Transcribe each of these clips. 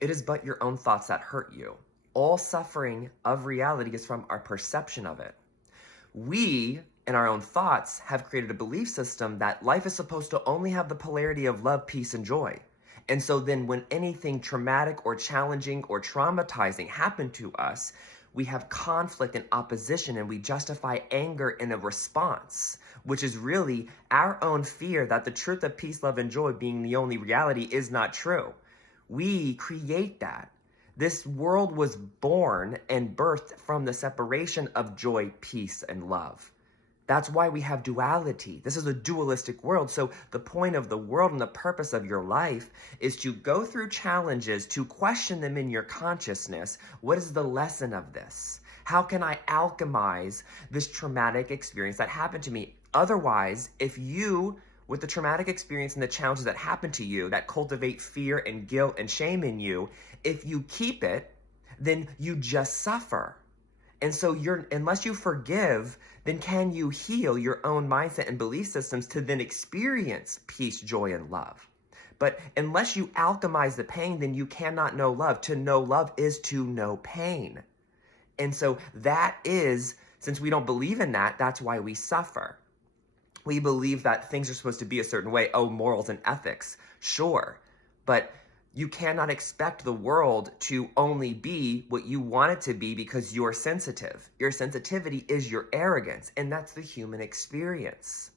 It is but your own thoughts that hurt you. All suffering of reality is from our perception of it. We, in our own thoughts, have created a belief system that life is supposed to only have the polarity of love, peace, and joy. And so then when anything traumatic or challenging or traumatizing happened to us, we have conflict and opposition and we justify anger in a response, which is really our own fear that the truth of peace, love, and joy being the only reality is not true. We create that. This world was born and birthed from the separation of joy, peace, and love. That's why we have duality. This is a dualistic world. So the point of the world and the purpose of your life is to go through challenges, to question them in your consciousness. What is the lesson of this? How can I alchemize this traumatic experience that happened to me? Otherwise, if you, with the traumatic experience and the challenges that happen to you, that cultivate fear and guilt and shame in you, if you keep it, then you just suffer. And so unless you forgive, then can you heal your own mindset and belief systems to then experience peace, joy, and love? But unless you alchemize the pain, then you cannot know love. To know love is to know pain. And so that is, since we don't believe in that, that's why we suffer. We believe that things are supposed to be a certain way. Oh, morals and ethics. Sure. But you cannot expect the world to only be what you want it to be because you're sensitive. Your sensitivity is your arrogance, and that's the human experience.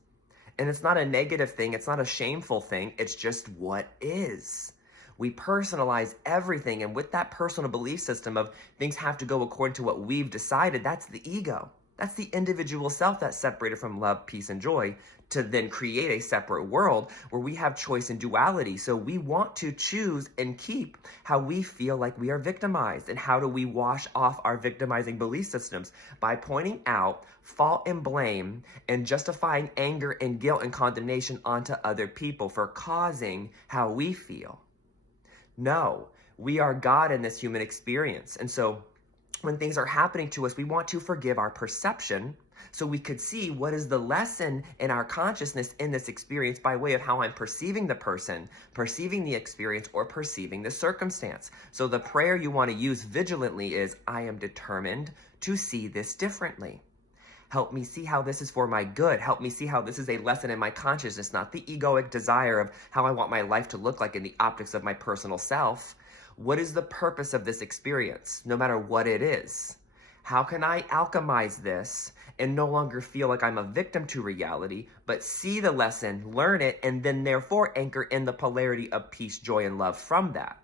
And it's not a negative thing. It's not a shameful thing. It's just what is. We personalize everything, and with that personal belief system of things have to go according to what we've decided, that's the ego. That's the individual self that's separated from love, peace, and joy to then create a separate world where we have choice and duality. So we want to choose and keep how we feel like we are victimized. And how do we wash off our victimizing belief systems? By pointing out fault and blame and justifying anger and guilt and condemnation onto other people for causing how we feel. No, we are God in this human experience. And so when things are happening to us, we want to forgive our perception so we could see what is the lesson in our consciousness in this experience by way of how I'm perceiving the person, perceiving the experience, or perceiving the circumstance. So the prayer you want to use vigilantly is, I am determined to see this differently. Help me see how this is for my good. Help me see how this is a lesson in my consciousness, not the egoic desire of how I want my life to look like in the optics of my personal self. What is the purpose of this experience, no matter what it is? How can I alchemize this and no longer feel like I'm a victim to reality, but see the lesson, learn it, and then therefore anchor in the polarity of peace, joy, and love from that?